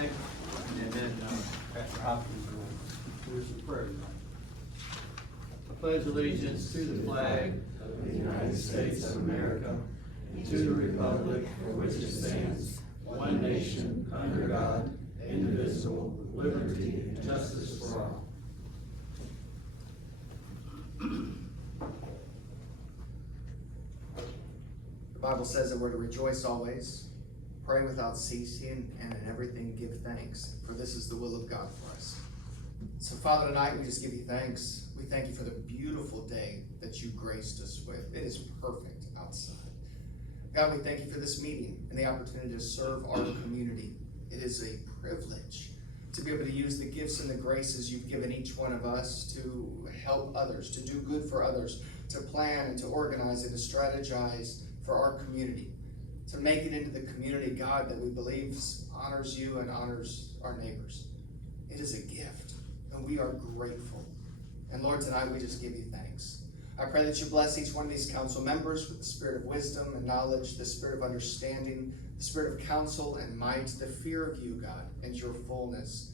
flag, and then Pastor Hopkins will do some prayer. I pledge allegiance to the flag of the United States of America, and to the republic for which it stands, one nation, under God, indivisible, with liberty and justice for all. The Bible says that we're to rejoice always, pray without ceasing, and in everything give thanks, for this is the will of God for us. So Father, tonight we just give you thanks. We thank you for the beautiful day that you graced us with. It is perfect outside. God, we thank you for this meeting and the opportunity to serve our community. It is a privilege to be able to use the gifts and the graces you've given each one of us to help others, to do good for others, to plan and to organize and to strategize for our community, to make it into the community, God, that we believe honors you and honors our neighbors. It is a gift, and we are grateful. And Lord, tonight we just give you thanks. I pray that you bless each one of these council members with the spirit of wisdom and knowledge, the spirit of understanding, the spirit of counsel and might, the fear of you, God, and your fullness.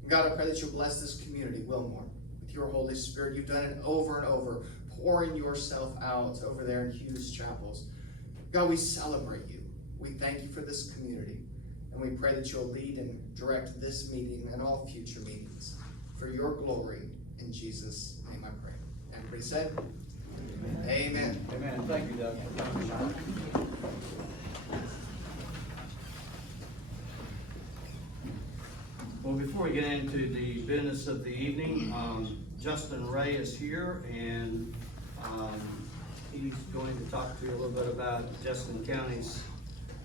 And God, I pray that you'll bless this community, Wilmore, with your Holy Spirit. You've done it over and over, pouring yourself out over there in Hughes Chapels. God, we celebrate you. We thank you for this community. And we pray that you'll lead and direct this meeting and all future meetings for your glory. In Jesus' name I pray. Everybody said? Amen. Amen. Amen. Thank you, Doug, for coming tonight. Well, before we get into the business of the evening, Justin Ray is here, and he's going to talk to you a little bit about Jessamine County's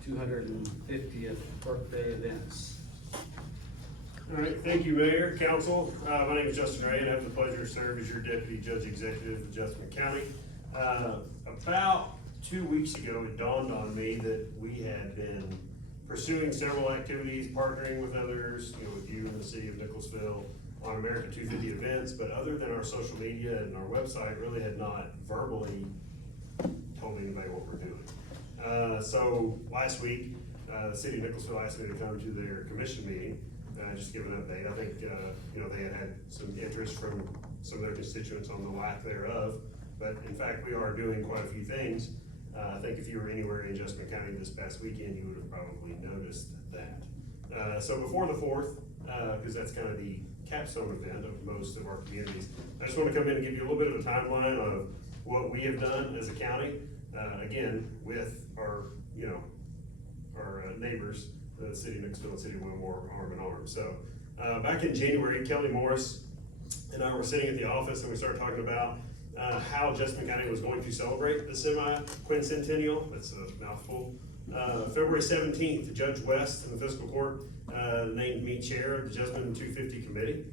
250th birthday events. All right, thank you, Mayor, Council. My name is Justin Ray, and I have the pleasure to serve as your Deputy Judge Executive of Jessamine County. About 2 weeks ago, it dawned on me that we had been pursuing several activities, partnering with others, with you in the city of Nicholasville on America 250 events, but other than our social media and our website, really had not verbally told anybody what we're doing. So last week, the city of Nicholasville asked me to come to their commission meeting. Just to give an update. I think, they had some interest from some of their constituents on the lack thereof, but in fact, we are doing quite a few things. I think if you were anywhere in Jessamine County this past weekend, you would have probably noticed that. So before the 4th, because that's kind of the capstone event of most of our communities, I just want to come in and give you a little bit of a timeline of what we have done as a county, again, with our neighbors, the city of Nicholasville and city of Wilmore, arm in arm. So back in January, Kelly Morris and I were sitting at the office, and we started talking about how Jessamine County was going to celebrate the semi-quincentennial. That's a mouthful. February 17th, Judge West in the fiscal court named me chair of the Jessamine 250 committee.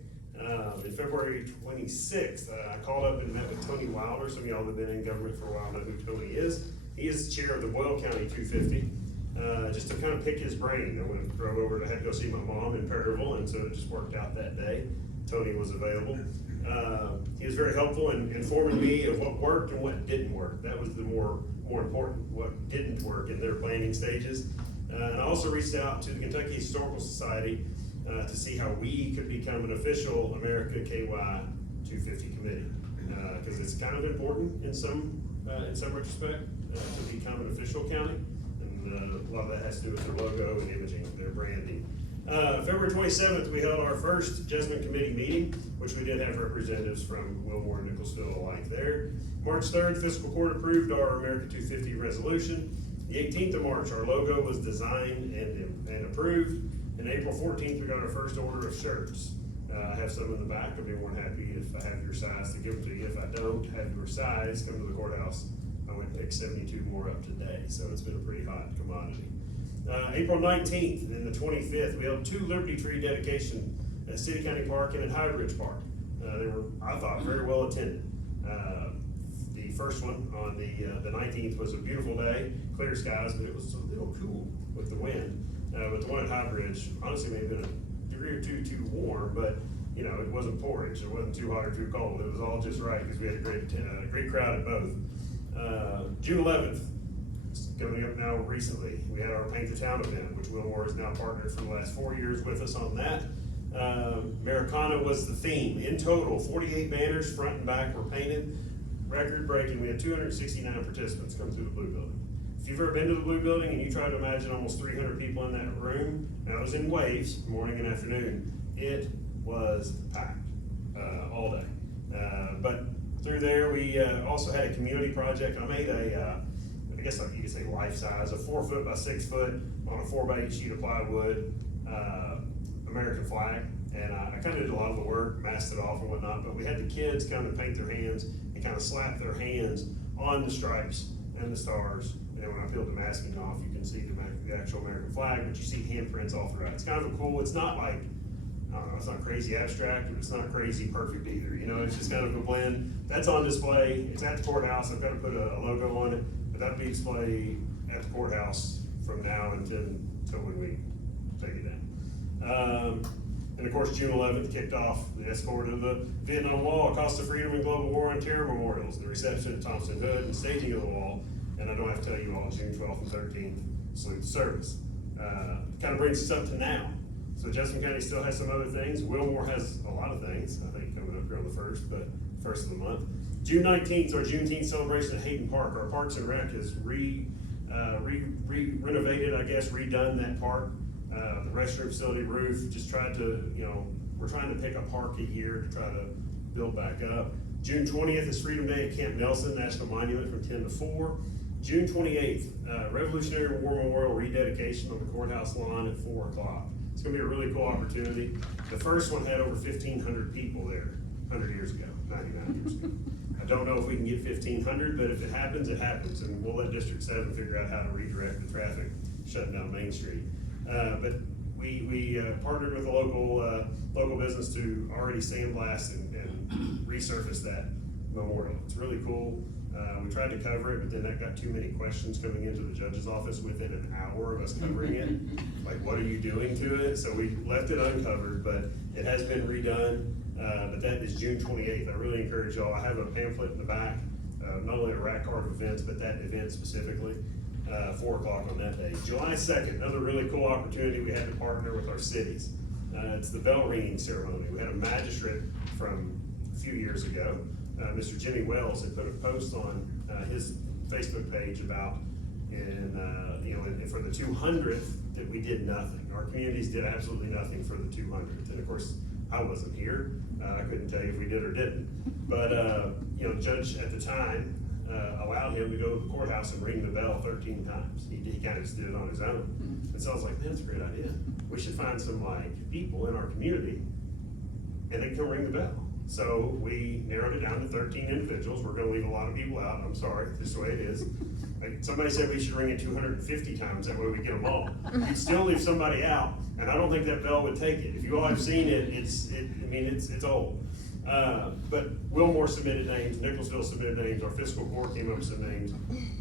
In February 26th, I called up and met with Tony Wilder. Some of y'all have been in government for a while know who Tony is. He is the chair of the Boyle County 250. Just to kind of pick his brain. I went and drove over to have to go see my mom in Perryville, and so it just worked out that day. Tony was available. He was very helpful in informing me of what worked and what didn't work. That was the more important, what didn't work in their planning stages. And I also reached out to the Kentucky Historical Society to see how we could become an official America KY 250 committee, because it's kind of important in some retrospect to become an official county. A lot of that has to do with their logo and imaging, their branding. February 27th, we held our first Jessamine Committee meeting, which we did have representatives from Wilmore and Nicholasville alike there. March 3rd, fiscal court approved our America 250 resolution. The 18th of March, our logo was designed and approved. And April 14th, we got our first order of shirts. I have some in the back. I'd be more than happy if I have your size to give them to you. If I don't have your size, come to the courthouse. I went and picked 72 more up today, so it's been a pretty hot commodity. April 19th and the 25th, we held 2 Liberty Tree dedication at City County Park and at High Ridge Park. They were, I thought, very well attended. The first one on the 19th was a beautiful day, clear skies, but it was a little cool with the wind. But the one at High Ridge, honestly, may have been a degree or two too warm, but it wasn't porridge. It wasn't too hot or too cold. It was all just right because we had a great crowd at both. June 11th, Coming up now recently, we had our Paint the Town event, which Wilmore is now partnered for the last 4 years with us on that. Americana was the theme. In total, 48 banners, front and back, were painted. Record breaking, we had 269 participants come through the Blue Building. If you've ever been to the Blue Building and you try to imagine almost 300 people in that room, that was in waves, morning and afternoon, it was packed all day. But through there, we also had a community project. I made I guess you could say life size, a 4 foot by 6 foot on a 4x8 sheet of plywood, American flag. And I kind of did a lot of the work, masked it off and whatnot, but we had the kids kind of paint their hands and kind of slap their hands on the stripes and the stars. And then when I peeled the masking off, you can see the actual American flag, but you see handprints all throughout. It's kind of a cool, it's not like, I don't know, it's not crazy abstract, but it's not crazy perfect either. You know, it's just kind of a blend. That's on display. It's at the courthouse. I've got to put a logo on it, but that'll be displayed at the courthouse from now until when we take it down. And of course, June 11th kicked off the escort of the Vietnam Wall, Cost of Freedom and Global War and Terror Memorials, the reception at Thompson Hood, and staging of the wall. And I don't have to tell you all, June 12th and 13th, salute the service. Kind of brings us up to now. So Jessamine County still has some other things. Wilmore has a lot of things, I think, coming up here on the first of the month. June 19th, our Juneteenth celebration at Hayden Park. Our Parks and Rec has renovated, I guess, redone that park. The restroom facility roof, just tried to, we're trying to pick a park a year to try to build back up. June 20th is Freedom Day at Camp Nelson National Monument from 10 to 4. June 28th, Revolutionary War Memorial rededication on the courthouse lawn at 4 o'clock. It's gonna be a really cool opportunity. The first one had over 1,500 people there 100 years ago, 99 years ago. I don't know if we can get 1,500, but if it happens, and we'll let District 7 figure out how to redirect the traffic shutting down Main Street. But we partnered with a local business to already sandblast and resurface that memorial. It's really cool. We tried to cover it, but then that got too many questions coming into the judge's office within an hour of us covering it. Like, what are you doing to it? So we left it uncovered, but it has been redone. But that is June 28th. I really encourage y'all. I have a pamphlet in the back, not only a rack card of events, but that event specifically. 4 o'clock on that day. July 2nd, another really cool opportunity. We had to partner with our cities. It's the bell ringing ceremony. We had a magistrate from a few years ago, Mr. Jimmy Wells, had put a post on his Facebook page about, and for the 200th, that we did nothing. Our communities did absolutely nothing for the 200th. And of course, I wasn't here. I couldn't tell you if we did or didn't. But, the judge at the time, allowed him to go to the courthouse and ring the bell 13 times. He kind of just did it on his own. And so I was like, man, that's a great idea. We should find some people in our community and they can ring the bell. So we narrowed it down to 13 individuals. We're gonna leave a lot of people out. I'm sorry, this is the way it is. Like, somebody said we should ring it 250 times, that way we get them all. You'd still leave somebody out, and I don't think that bell would take it. If you all have seen it, it's old. But Wilmore submitted names, Nicholsville submitted names, our fiscal court came up with some names.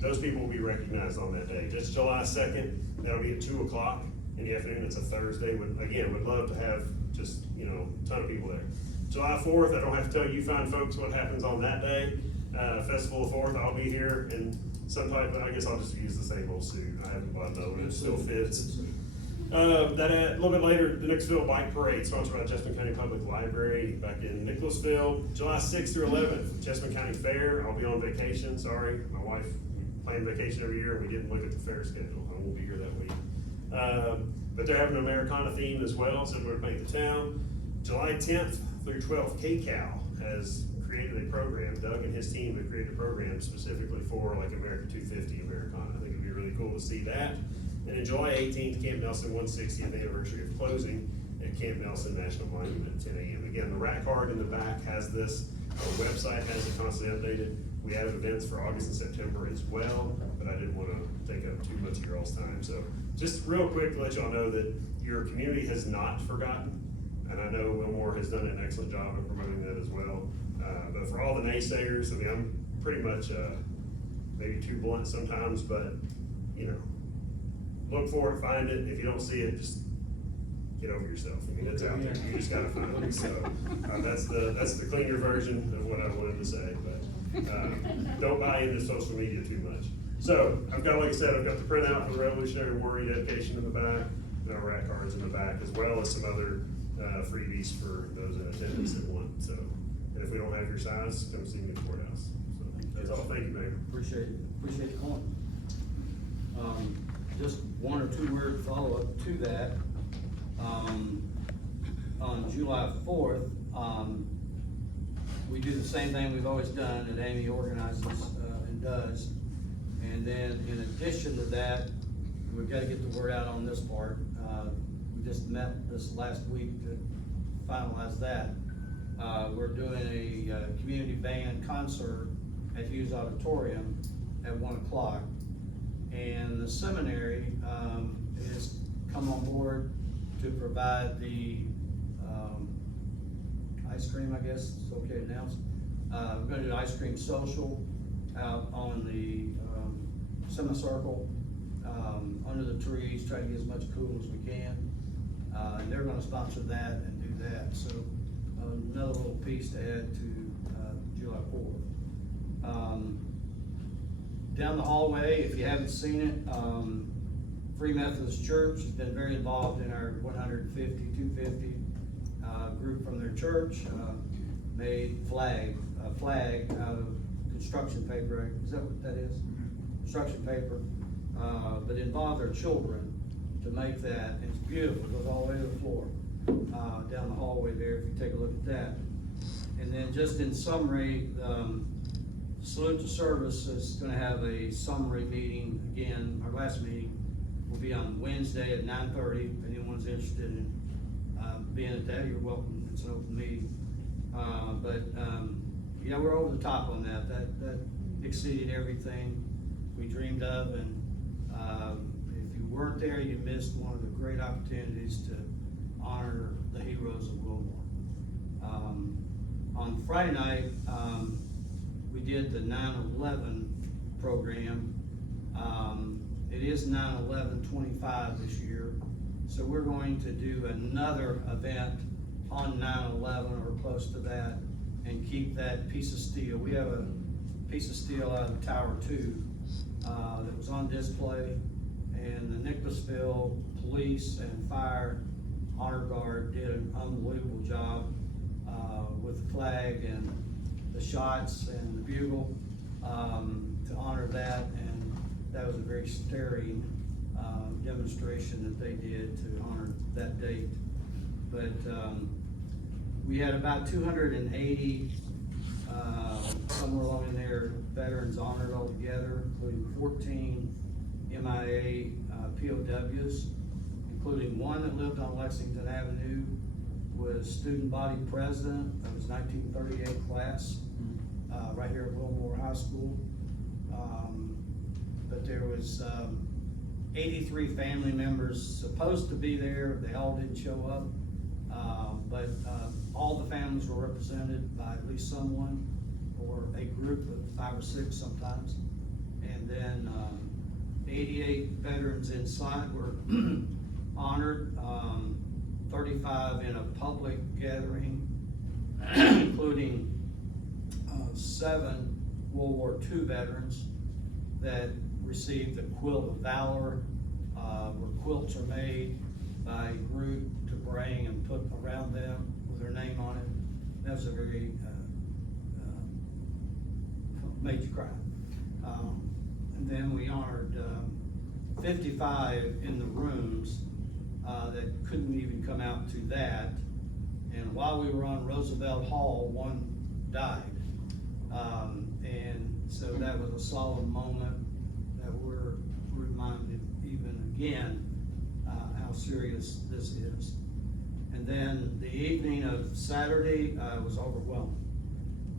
Those people will be recognized on that day. That's July 2nd, that'll be at 2 o'clock in the afternoon. It's a Thursday. Would love to have just, a ton of people there. July 4th, I don't have to tell you fine folks what happens on that day. Festival of 4th, I'll be here in some type, I guess I'll just use the same old suit. I haven't bought another one, it still fits. A little bit later, the Nicholasville Bike Parade, sponsored by Jessamine County Public Library back in Nicholasville. July 6th through 11th, Jessamine County Fair. I'll be on vacation, sorry. My wife planned vacation every year and we didn't look at the fair schedule. I won't be here that week. But they're having an Americana theme as well, similar to Paint the Town. July 10th through 12th, KCAL has created a program. Doug and his team have created a program specifically for like America 250 Americana. I think it'd be really cool to see that. And in July 18th, Camp Nelson 160th anniversary of closing at Camp Nelson National Monument at 10 a.m. Again, the rack card in the back has this. Our website has it constantly updated. We have events for August and September as well, but I didn't want to take up too much of your all's time. So just real quick to let y'all know that your community has not forgotten. And I know Wilmore has done an excellent job of promoting that as well. But for all the naysayers, I'm pretty much maybe too blunt sometimes, but look for it, find it. If you don't see it, just get over yourself. It's out there. You just gotta find it. So that's the cleaner version of what I wanted to say. But don't buy into social media too much. So, I've got, like I said, I've got the printout for the Revolutionary War dedication in the back, and our rat cards in the back, as well as some other, freebies for those in attendance that want, so. And if we don't have your size, come see me at the courthouse. So, that's all, thank you, Mayor. Appreciate you calling. Just one or two word follow-up to that. On July 4th, we do the same thing we've always done, that Amy organizes and does. And then in addition to that, we've got to get the word out on this part. We just met this last week to finalize that. We're doing a community band concert at Hughes Auditorium at 1 o'clock. And the seminary has come on board to provide the ice cream, I guess it's okay to announce. We're gonna do an ice cream social out on the semicircle, under the trees, try to get as much cool as we can. And they're gonna sponsor that and do that, so another little piece to add to July 4th. Down the hallway, if you haven't seen it, Free Methodist Church has been very involved in our 150, 250 group from their church. Made a flag out of construction paper. Is that what that is? Construction paper, but involved their children to make that. And it's beautiful. It goes all the way to the floor, down the hallway there, if you take a look at that. And then just in summary, Salute to Service is gonna have a summary meeting again. Our last meeting will be on Wednesday at 9:30. If anyone's interested in being at that, you're welcome. It's an open meeting. Yeah, we're over the top on that. That exceeded everything we dreamed of, and if you weren't there, you missed one of the great opportunities to honor the heroes of Wilmore. On Friday night, we did the 9/11 program. It is 9/11/25 this year, so we're going to do another event on 9/11 or close to that, and keep that piece of steel. We have a piece of steel out of Tower 2 that was on display, and the Nicholasville Police and Fire Honor Guard did an unbelievable job with the flag and the shots and the bugle to honor that, and that was a very stirring demonstration that they did to honor that date. But we had about 280, somewhere along in there, veterans honored altogether, including 14 MIA POWs, including one that lived on Lexington Avenue, was student body president of his 1938 class, right here at Wilmore High School. But there was 83 family members supposed to be there. They all didn't show up. But all the families were represented by at least someone, or a group of 5 or 6 sometimes. And then 88 veterans in sight were honored, 35 in a public gathering, including 7 World War II veterans that received the Quilt of Valor, where quilts are made by a group to bring and put around them with their name on it. That was a very, made you cry. And then we honored 55 in the rooms that couldn't even come out to that. And while we were on Roosevelt Hall, one died. And so that was a solemn moment that we're reminded even again how serious this is. And then the evening of Saturday was overwhelming.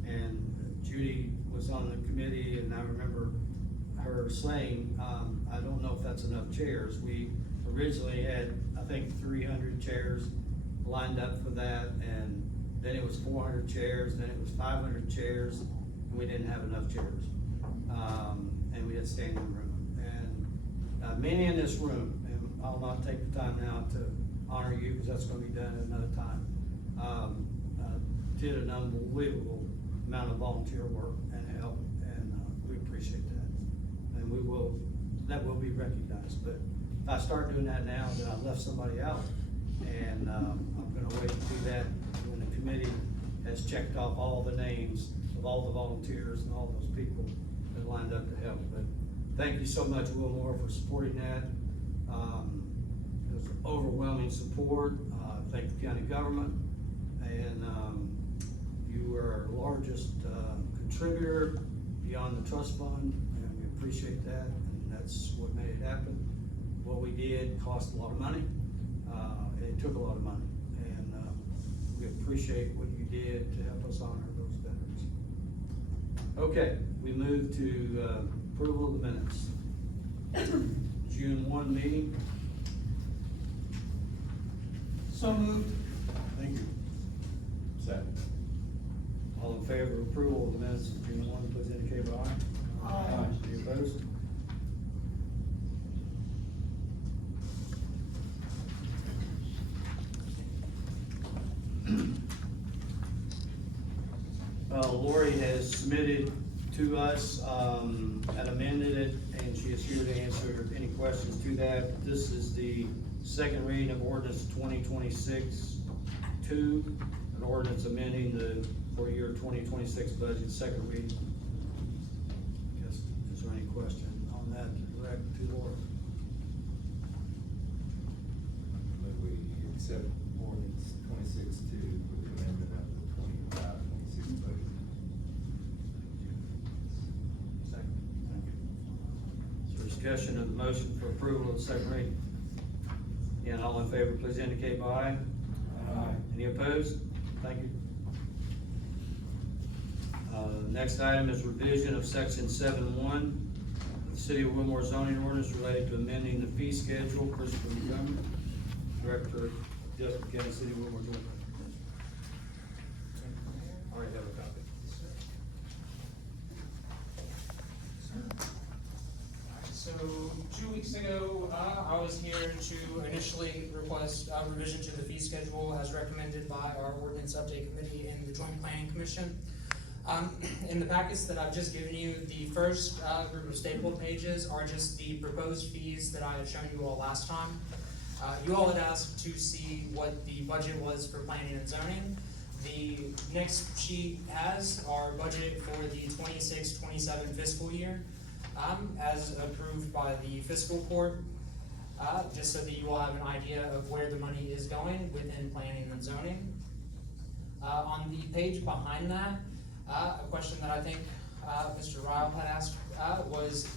And Judy was on the committee, and I remember her saying, I don't know if that's enough chairs. We originally had, I think, 300 chairs lined up for that, and then it was 400 chairs, then it was 500 chairs, and we didn't have enough chairs. And we had standing room. And many in this room, and I'll not take the time now to honor you, because that's going to be done at another time, did an unbelievable amount of volunteer work and help, and we appreciate that. and that will be recognized. But if I start doing that now, then I've left somebody out, and, I'm gonna wait to do that when the committee has checked off all the names of all the volunteers and all those people that lined up to help. But thank you so much, Wilmore, for supporting that. It was overwhelming support. Thank the county government, and, you were our largest, contributor beyond the trust fund, and we appreciate that, and that's what made it happen. What we did cost a lot of money, and it took a lot of money, and, we appreciate what you did to help us honor those veterans. Okay, we move to, approval of the minutes. June 1 meeting. So moved. Thank you. Second. All in favor of approval of the minutes of June 1, please indicate by aye. Aye. Any opposed? Lori has submitted to us, and amended it, and she is here to answer any questions to that. This is the second reading of ordinance 2026-2, an ordinance amending the for year 2026 budget, second reading. Guess, is there any question on that to direct to Laura? But we accept ordinance 26-2 for the amendment of the 25-26 budget. Second. Thank you. Is there discussion of the motion for approval of the second reading? Again, all in favor, please indicate by aye. Aye. Any opposed? Thank you. Next item is revision of section 7.1 of the City of Wilmore zoning ordinance related to amending the fee schedule. Christopher Montgomery, Director of Justice County, City of Wilmore. Already have a copy. So 2 weeks ago, I was here to initially request a revision to the fee schedule as recommended by our ordinance update committee and the joint planning commission. In the packets that I've just given you, the first group of stapled pages are just the proposed fees that I had shown you all last time. You all had asked to see what the budget was for planning and zoning. The next sheet has our budget for the 26-27 fiscal year, as approved by the fiscal court, just so that you all have an idea of where the money is going within planning and zoning. On the page behind that, a question that I think Mr. Ryle had asked was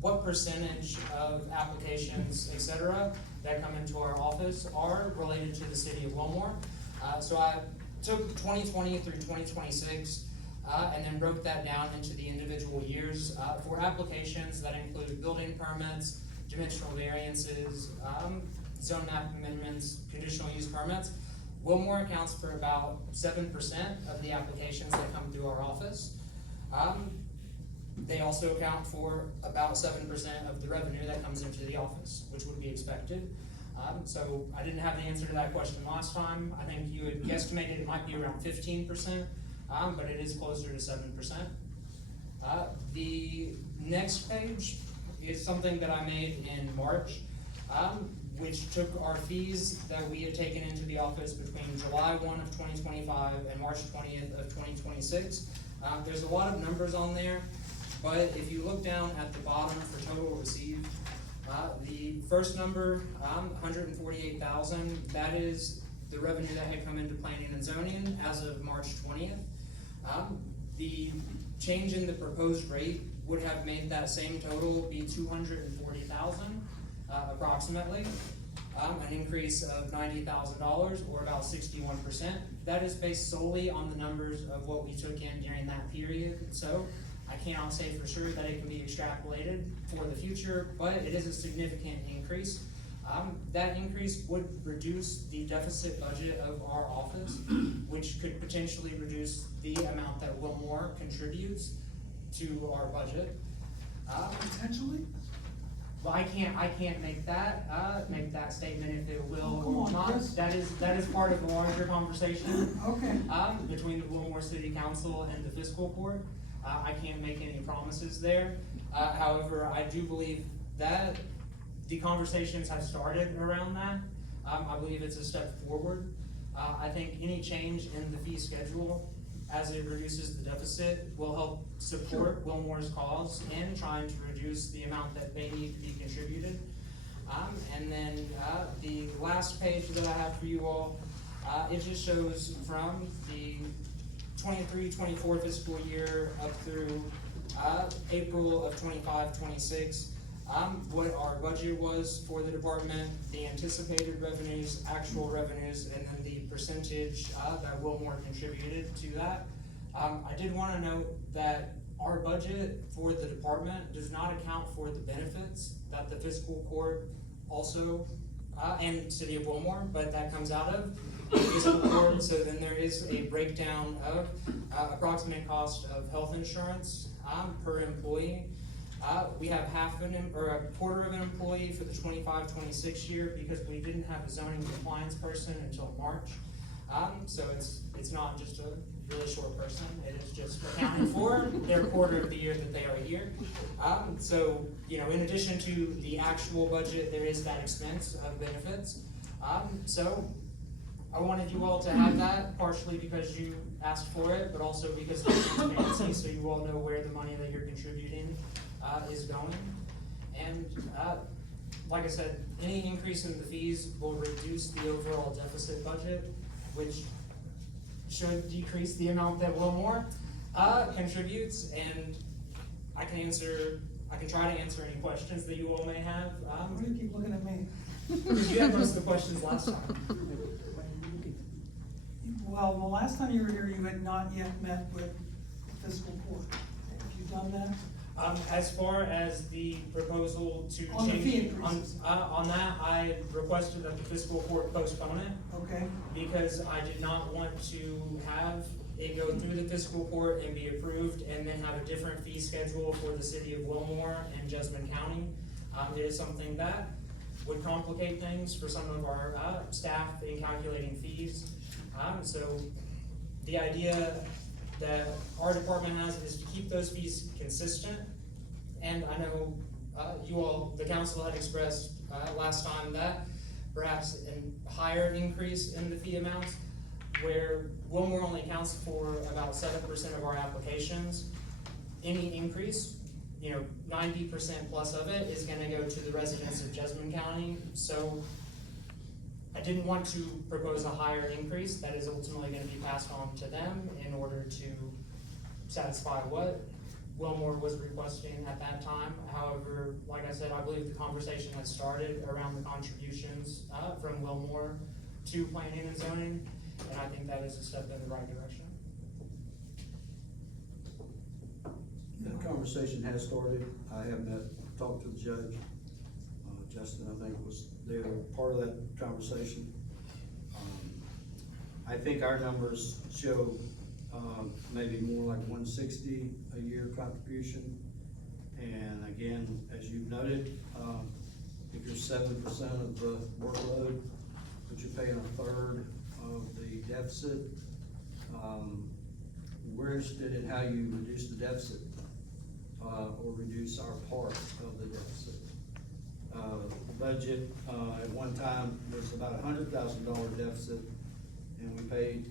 what percentage of applications, et cetera, that come into our office are related to the City of Wilmore. So I took 2020 through 2026 and then broke that down into the individual years for applications that include building permits, dimensional variances, zone map amendments, conditional use permits. Wilmore accounts for about 7% of the applications that come through our office. They also account for about 7% of the revenue that comes into the office, which would be expected. So I didn't have an answer to that question last time. I think you had guesstimated it might be around 15%, but it is closer to 7%. The next page is something that I made in March, which took our fees that we had taken into the office between July 1 of 2025 and March 20th of 2026. There's a lot of numbers on there, but if you look down at the bottom for total received, the first number, 148,000, that is the revenue that had come into planning and zoning as of March 20th. The change in the proposed rate would have made that same total be 240,000, approximately. An increase of $90,000 or about 61%. That is based solely on the numbers of what we took in during that period. So I cannot say for sure that it can be extrapolated for the future, but it is a significant increase. That increase would reduce the deficit budget of our office, which could potentially reduce the amount that Wilmore contributes to our budget. Potentially? Well, I can't make that statement if it will Come or on, not. Chris. That is part of a larger conversation, Okay. between the Wilmore City Council and the fiscal court. I can't make any promises there. However, I do believe that the conversations have started around that. I believe it's a step forward. I think any change in the fee schedule, as it reduces the deficit, will help support Wilmore's cause in trying to reduce the amount that they need to be contributed. And then the last page that I have for you all, it just shows from the 23-24 fiscal year up through April of 25-26, what our budget was for the department, the anticipated revenues, actual revenues, and then the percentage that Wilmore contributed to that. I did want to note that our budget for the department does not account for the benefits that the fiscal court also, and City of Wilmore, but that comes out of the fiscal court. So then there is a breakdown of approximate cost of health insurance per employee. We have a quarter of an employee for the 25-26 year because we didn't have a zoning compliance person until March. So it's not just a really short person, it is just accounting for their quarter of the year that they are here. So, you know, in addition to the actual budget, there is that expense of benefits. So I wanted you all to have that, partially because you asked for it, but also because of transparency, so you all know where the money that you're contributing is going. And like I said, any increase in the fees will reduce the overall deficit budget, which should decrease the amount that Wilmore contributes. And I can try to answer any questions that you all may have. Why do you keep looking at me? Because you had most of the questions last time. Well, the last time you were here, you had not yet met with the fiscal court. Have you done that? As far as the proposal to change. On the fee increases. On that, I requested that the fiscal court postpone it. Okay, Because I did not want to have it go through the fiscal court and be approved and then have a different fee schedule for the City of Wilmore and Jessamine County. It is something that would complicate things for some of our staff in calculating fees. So the idea that our department has is to keep those fees consistent. And I know you all, the council had expressed last time that perhaps a higher increase in the fee amounts, where Wilmore only accounts for about 7% of our applications. Any increase, 90% plus of it is gonna go to the residents of Jessamine County. So I didn't want to propose a higher increase that is ultimately gonna be passed on to them in order to satisfy what Wilmore was requesting at that time. However, like I said, I believe the conversation has started around the contributions from Wilmore to planning and zoning, and I think that is a step in the right direction. The conversation has started. I have talked to the judge. Justin, I think, was there, part of that conversation. I think our numbers show maybe more like 160 a year contribution. And again, as you've noted, if you're 7% of the workload, but you're paying a third of the deficit, we're interested in how you reduce the deficit or reduce our part of the deficit. The budget at one time was about $100,000 deficit, and we paid,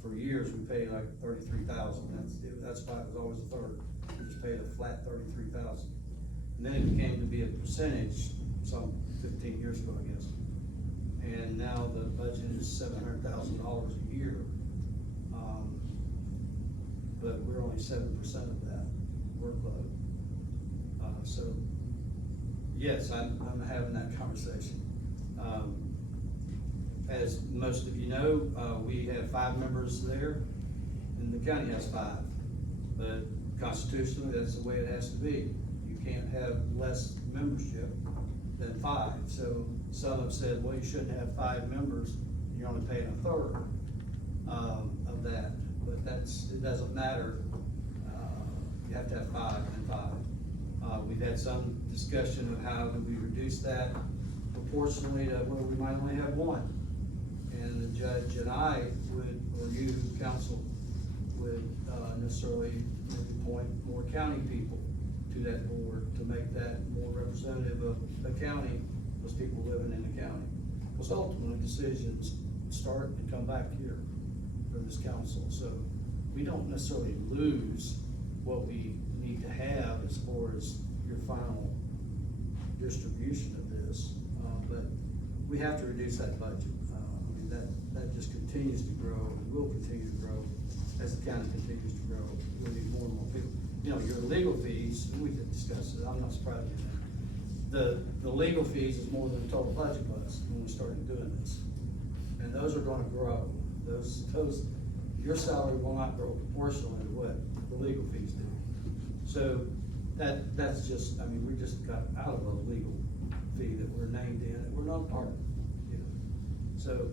for years, we paid like $33,000. That's why it was always a third. We just paid a flat $33,000. And then it became to be a percentage some 15 years ago, I guess. And now the budget is $700,000 a year. But we're only 7% of that workload. So yes, I'm having that conversation. As most of you know, we have 5 members there, and the county has 5. But constitutionally, that's the way it has to be. You can't have less membership than 5. So some have said, well, you shouldn't have 5 members, you're only paying a third of that. But it doesn't matter. You have to have 5 and 5. We've had some discussion of how do we reduce that proportionally to where we might only have 1. And the judge and I would, or you, council, would necessarily maybe appoint more county people to to that board to make that more representative of the county, those people living in the county. Because ultimately, decisions start and come back here for this council, so we don't necessarily lose what we need to have as far as your final distribution of this, but we have to reduce that budget. I mean, that just continues to grow and will continue to grow as the county continues to grow. We need more and more people. You know, your legal fees, and we could discuss it, I'm not surprised with that. The legal fees is more than the total budget was when we started doing this. And those are gonna grow. Your salary will not grow proportionally to what the legal fees do. So that's just, I mean, we just got out of a legal fee that we're named in, and we're not a part of, you know. So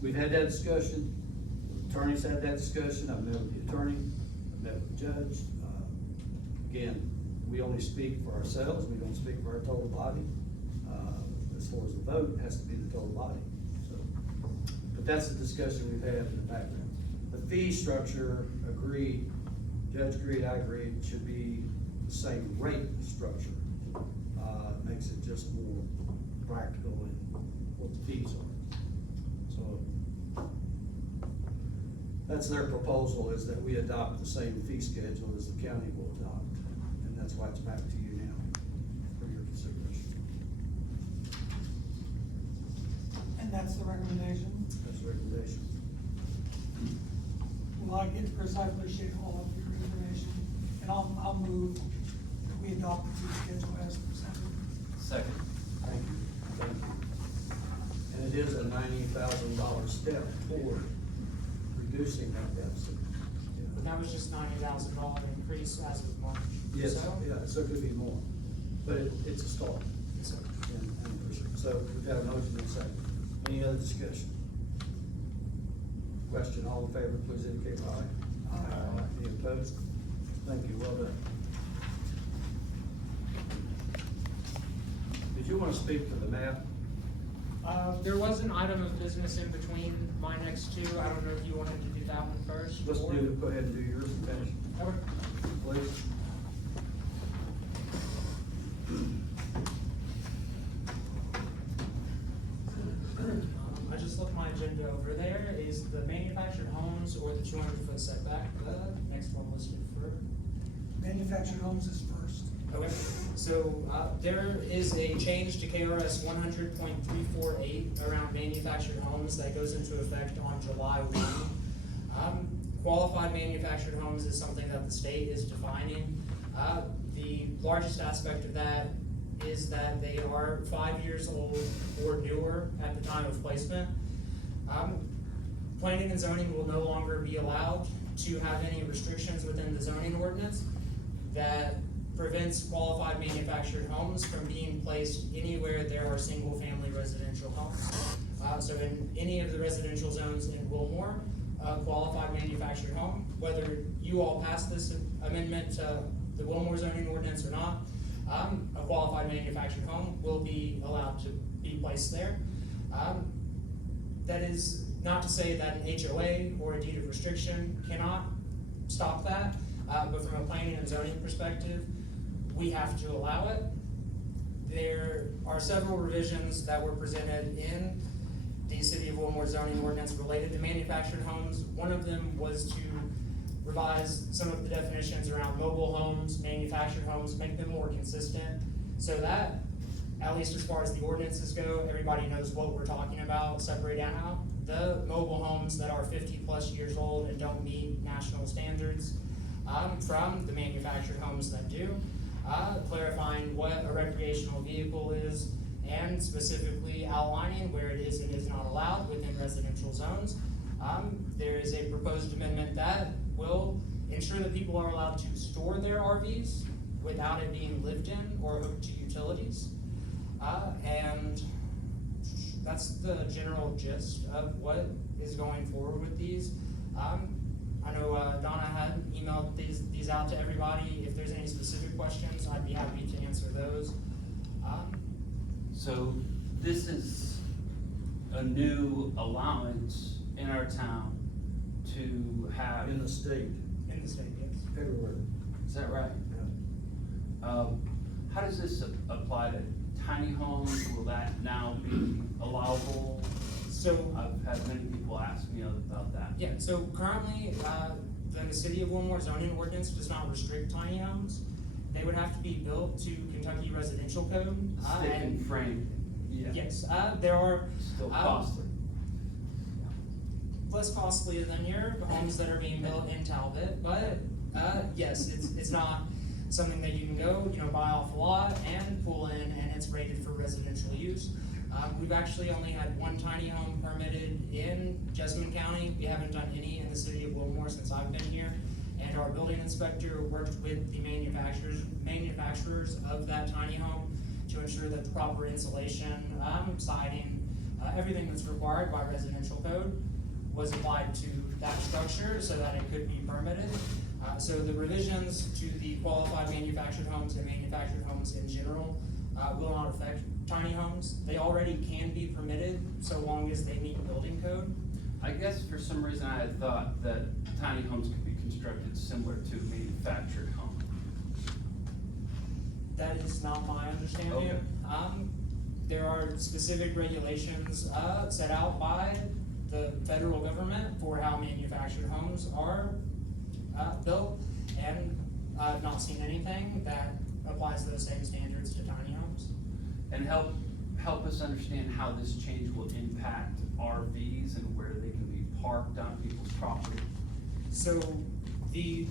we've had that discussion, the attorneys had that discussion, I've met with the attorney, I've met with the judge. Again, we only speak for ourselves, we don't speak for our total body. As far as the vote, it has to be the total body, so. But that's the discussion we've had in the background. The fee structure, agreed, Judge agreed, I agreed, it should be the same rate structure. Makes it just more practical in what the fees are. So, that's their proposal, is that we adopt the same fee schedule as the county will adopt. And that's why it's back to you now for your consideration. And that's the recommendation. That's the recommendation. Well, I get, Chris, I appreciate all of your information, and I'll move that we adopt the fee schedule as presented. Second. Thank you. Thank you. And it is a $90,000 step toward reducing that deficit. But that was just $90,000 increase as of March. Yes, So, yeah, so it could be more, but it's a start. so, So we've got a motion and a second. Any other discussion? Question, all in favor, please indicate by aye. Aye. Any opposed? Thank you, well done. Did you want to speak to the map? there was an item of business in between my next two. I don't know if you wanted to do that one first. Let's or- go ahead and do yours and finish, Okay. please. I just looked my agenda over there. Is the manufactured homes or the 200-foot setback the next one listed for? Manufactured homes is first. Okay, so, there is a change to KRS 100.348 around manufactured homes that goes into effect on July 1. Qualified manufactured homes is something that the state is defining. The largest aspect of that is that they are 5 years old or newer at the time of placement. Planning and zoning will no longer be allowed to have any restrictions within the zoning ordinance that prevents qualified manufactured homes from being placed anywhere there are single-family residential homes. So in any of the residential zones in Wilmore, a qualified manufactured home, whether you all pass this amendment to the Wilmore zoning ordinance or not, a qualified manufactured home will be allowed to be placed there. That is not to say that an HOA or a deed of restriction cannot stop that, but from a planning and zoning perspective, we have to allow it. There are several revisions that were presented in the City of Wilmore zoning ordinance related to manufactured homes. One of them was to revise some of the definitions around mobile homes, manufactured homes, make them more consistent, so that, at least as far as the ordinances go, everybody knows what we're talking about, separate out the mobile homes that are 50+ years old and don't meet national standards, from the manufactured homes that do, clarifying what a recreational vehicle is, and specifically outlining where it is and is not allowed within residential zones. There is a proposed amendment that will ensure that people are allowed to store their RVs without it being lived in or hooked to utilities. And that's the general gist of what is going forward with these. I know Donna had emailed these out to everybody. If there's any specific questions, I'd be happy to answer those. So this is a new allowance in our town to have, In the state, In the state, yes. everywhere. is that right? Yeah. How does this apply to tiny homes? Will that now be allowable? So, I've had many people ask me about that. yeah, so currently, the city of Wilmore zoning ordinance does not restrict tiny homes. They would have to be built to Kentucky residential code. Stick and frame, yeah. Yes, there are. Still costly. Less costly than your homes that are being built in Talbot, but, yes, it's not something that you can go, buy off a lot and pull in, and it's rated for residential use. We've actually only had one tiny home permitted in Jessamine County. We haven't done any in the city of Wilmore since I've been here. And our building inspector worked with the manufacturers of that tiny home to ensure that the proper insulation, siding, everything that's required by residential code was applied to that structure so that it could be permitted. So the revisions to the qualified manufactured homes and manufactured homes in general will not affect tiny homes. They already can be permitted so long as they meet building code. I guess for some reason I had thought that tiny homes could be constructed similar to a manufactured home. That is not my understanding. Okay. There are specific regulations, set out by the federal government for how manufactured homes are, built, and I've not seen anything that applies those same standards to tiny homes. And help us understand how this change will impact RVs and where they can be parked on people's property. So the,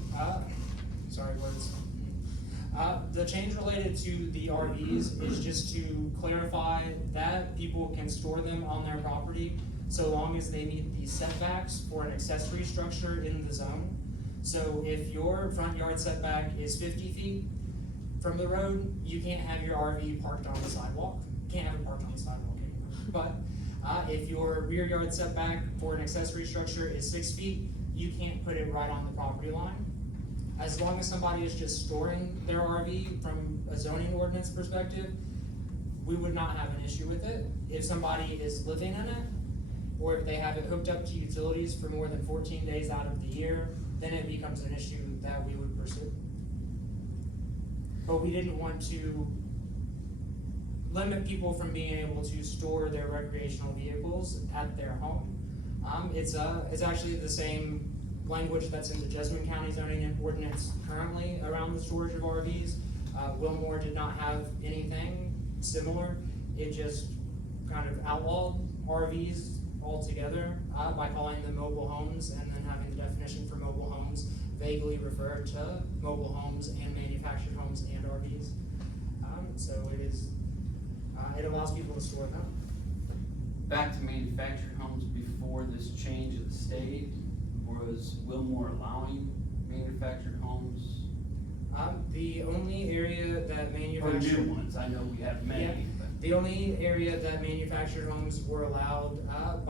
the change related to the RVs is just to clarify that people can store them on their property so long as they meet the setbacks for an accessory structure in the zone. So if your front yard setback is 50 feet from the road, you can't have your RV parked on the sidewalk. Can't have it parked on the sidewalk anymore. But if your rear yard setback for an accessory structure is 6 feet, you can't put it right on the property line. As long as somebody is just storing their RV from a zoning ordinance perspective, we would not have an issue with it. If somebody is living in it, or if they have it hooked up to utilities for more than 14 days out of the year, then it becomes an issue that we would pursue. But we didn't want to limit people from being able to store their recreational vehicles at their home. It's actually the same language that's in the Jessamine County zoning ordinance currently around the storage of RVs. Wilmore did not have anything similar. It just kind of outlawed RVs altogether by calling them mobile homes, and then having the definition for mobile homes vaguely refer to mobile homes and manufactured homes and RVs. So it allows people to store them. Back to manufactured homes, before this change of the state, was Wilmore allowing manufactured homes? The only area that Or manufactured. new ones, I know we have Yeah. many, but. The only area that manufactured homes were allowed, are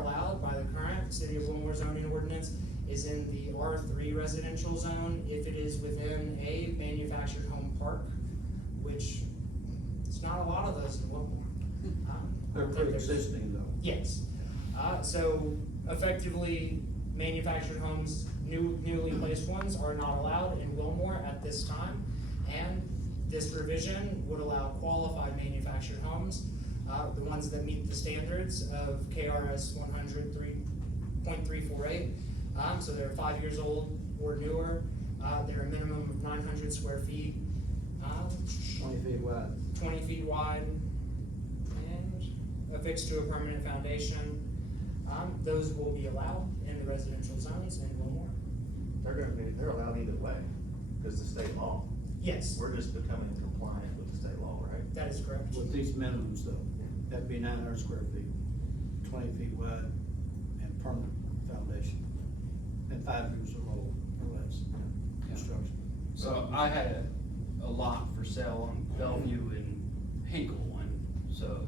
allowed by the current city of Wilmore zoning ordinance is in the R3 residential zone, if it is within a manufactured home park, which it's not a lot of those in Wilmore. They're pre-existing though. Yes, so effectively, manufactured homes, newly placed ones are not allowed in Wilmore at this time. And this revision would allow qualified manufactured homes, the ones that meet the standards of KRS 103.348. So they're 5 years old or newer, they're a minimum of 900 square feet, 20 feet wide. 20 feet wide, and affixed to a permanent foundation. Those will be allowed in the residential zones in Wilmore. They're allowed either way, because the state law. Yes, We're just becoming compliant with the state law, right? that is correct. With these minimums though, that'd be 900 square feet, 20 feet wide, and permanent foundation, and 5 years old or less construction. So I had a lot for sale on Bellevue and Hinkle, and so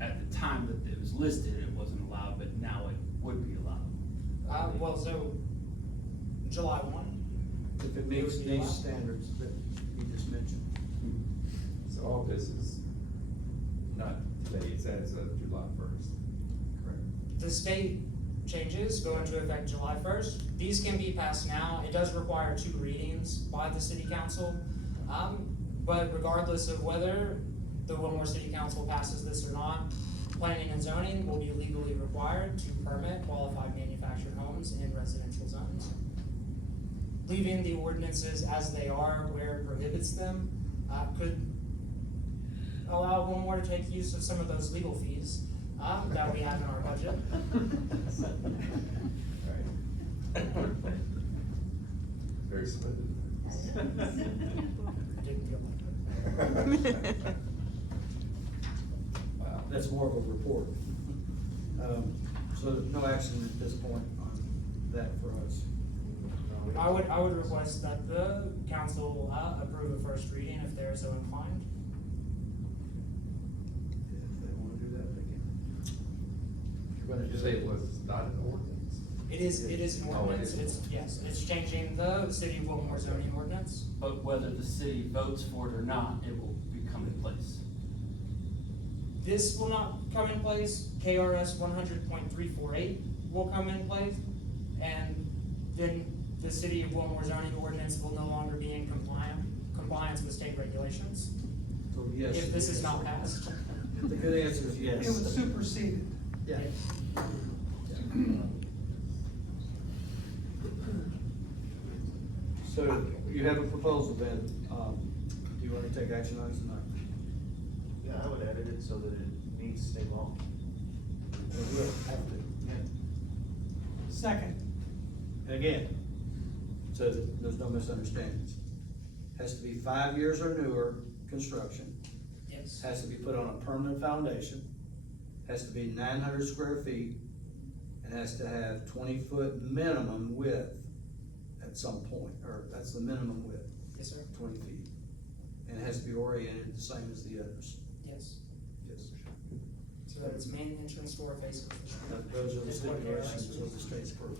at the time that it was listed, it wasn't allowed, but now it would be allowed. So July 1. If it meets these standards that you just mentioned. So all this is not today, it's as of July 1st. Correct. The state changes go into effect July 1st. These can be passed now. It does require 2 readings by the city council. But regardless of whether the Wilmore City Council passes this or not, planning and zoning will be legally required to permit qualified manufactured homes in residential zones. Leaving the ordinances as they are where it prohibits them could allow Wilmore to take use of some of those legal fees that we have in our budget. Very smooth. Didn't feel like it. Wow. That's more of a report. So no action at this point on that for us. I would request that the council approve a first reading if they're so inclined. If they wanna do that, they can. You're gonna Did you do say it. it was not an ordinance? It is an Oh, it ordinance, is. yes, it's changing the city of Wilmore zoning ordinance. But whether the city votes for it or not, it will become in place. This will not come in place, KRS 100.348 will come in place, and then the city of Wilmore zoning ordinance will no longer be in compliance with state regulations, So yes. if this is not passed. The good answer is yes. It was superseded. Yeah. So you have a proposal then, do you wanna take action on it tonight? Yeah, I would edit it so that it meets state law. Or will have to? Second, And again, so that there's no misunderstandings. Has to be 5 years or newer construction, Yes. has to be put on a permanent foundation, has to be 900 square feet, and has to have 20-foot minimum width at some point, or that's the minimum width, Yes, sir. 20 feet. And it has to be oriented the same as the others. Yes. Yes. So that its main entrance door faces the street. Those are the Is what KRS stipulations of the state's approval.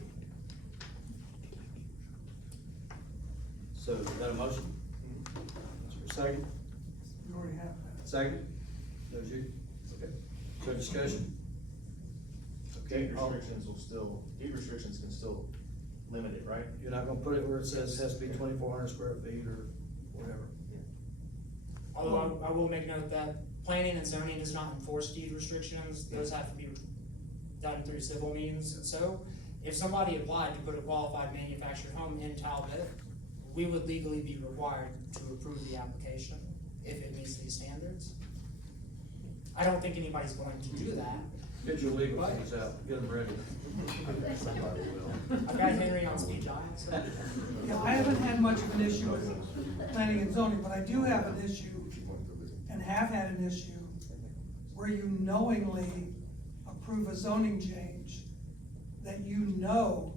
So, is that a motion? Is there a second? you already have that. Second? That was you? Okay. So discussion? Okay, Deed restrictions can still limit it, right? you're not gonna put it where it says it has to be 2,400 square feet or whatever. Although I will make note that planning and zoning does not enforce deed restrictions, those have to be done through civil means. So if somebody applied to put a qualified manufactured home in Talbot, we would legally be required to approve the application if it meets these standards. I don't think anybody's going to do that. Get your legal things out, get them ready. Somebody will. I've got Henry on speed dial, so. Yeah, I haven't had much of an issue with planning and zoning, but I do have an issue, and have had an issue, where you knowingly approve a zoning change that you know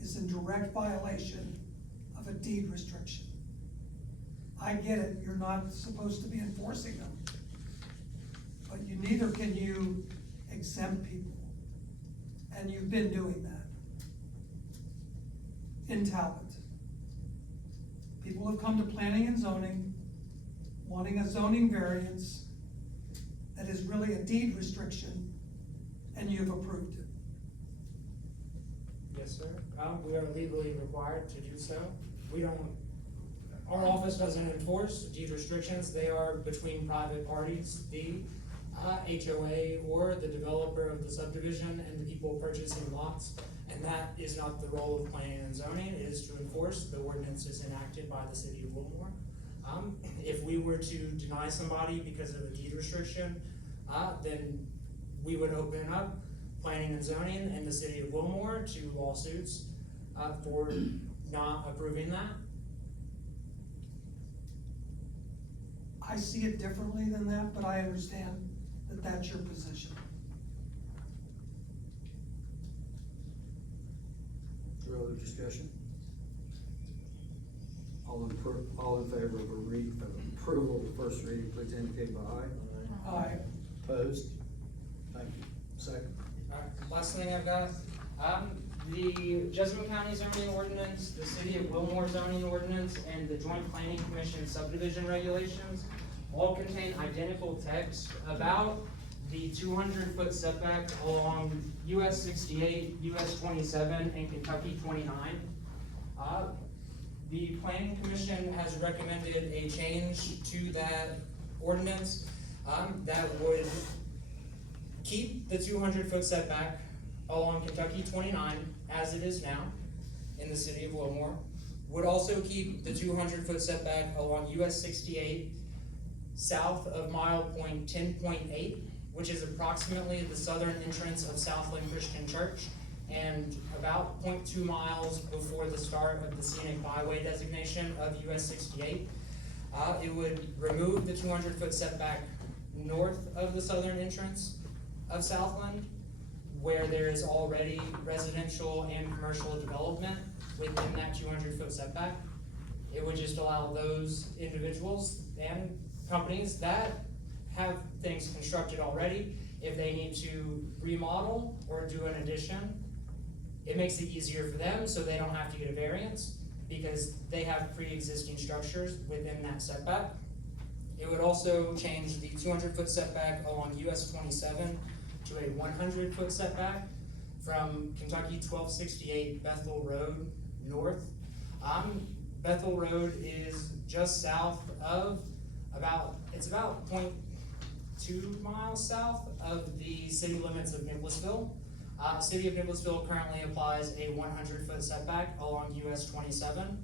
is in direct violation of a deed restriction. I get it, you're not supposed to be enforcing them, but you neither can you exempt people, and you've been doing that in Talbot. People have come to planning and zoning, wanting a zoning variance that is really a deed restriction, and you've approved it. Yes, sir. We are legally required to do so. We don't, our office doesn't enforce deed restrictions. They are between private parties, the HOA or the developer of the subdivision and the people purchasing lots. And that is not the role of planning and zoning. It is to enforce the ordinances enacted by the city of Wilmore. If we were to deny somebody because of a deed restriction, then we would open up planning and zoning in the city of Wilmore to lawsuits for not approving that. I see it differently than that, but I understand that that's your position. Is there other discussion? All in favor of approval of the first reading, please indicate by aye. Aye. Opposed? Thank you. Second? Last thing I've got, the Jessamine County zoning ordinance, the city of Wilmore zoning ordinance, and the Joint Planning Commission subdivision regulations all contain identical text about the 200-foot setback along US 68, US 27, and Kentucky 29. The planning commission has recommended a change to that ordinance, that would keep the 200-foot setback along Kentucky 29 as it is now in the city of Wilmore, would also keep the 200-foot setback along US 68 south of mile point 10.8, which is approximately the southern entrance of Southland Christian Church, and about 0.2 miles before the start of the scenic byway designation of US 68. It would remove the 200-foot setback north of the southern entrance of Southland, where there is already residential and commercial development within that 200-foot setback. It would just allow those individuals and companies that have things constructed already, if they need to remodel or do an addition, it makes it easier for them so they don't have to get a variance because they have pre-existing structures within that setback. It would also change the 200-foot setback along US 27 to a 100-foot setback from Kentucky 1268 Bethel Road north. Bethel Road is just south of it's about 0.2 miles south of the city limits of Nicholasville. City of Nicholasville currently applies a 100-foot setback along US 27.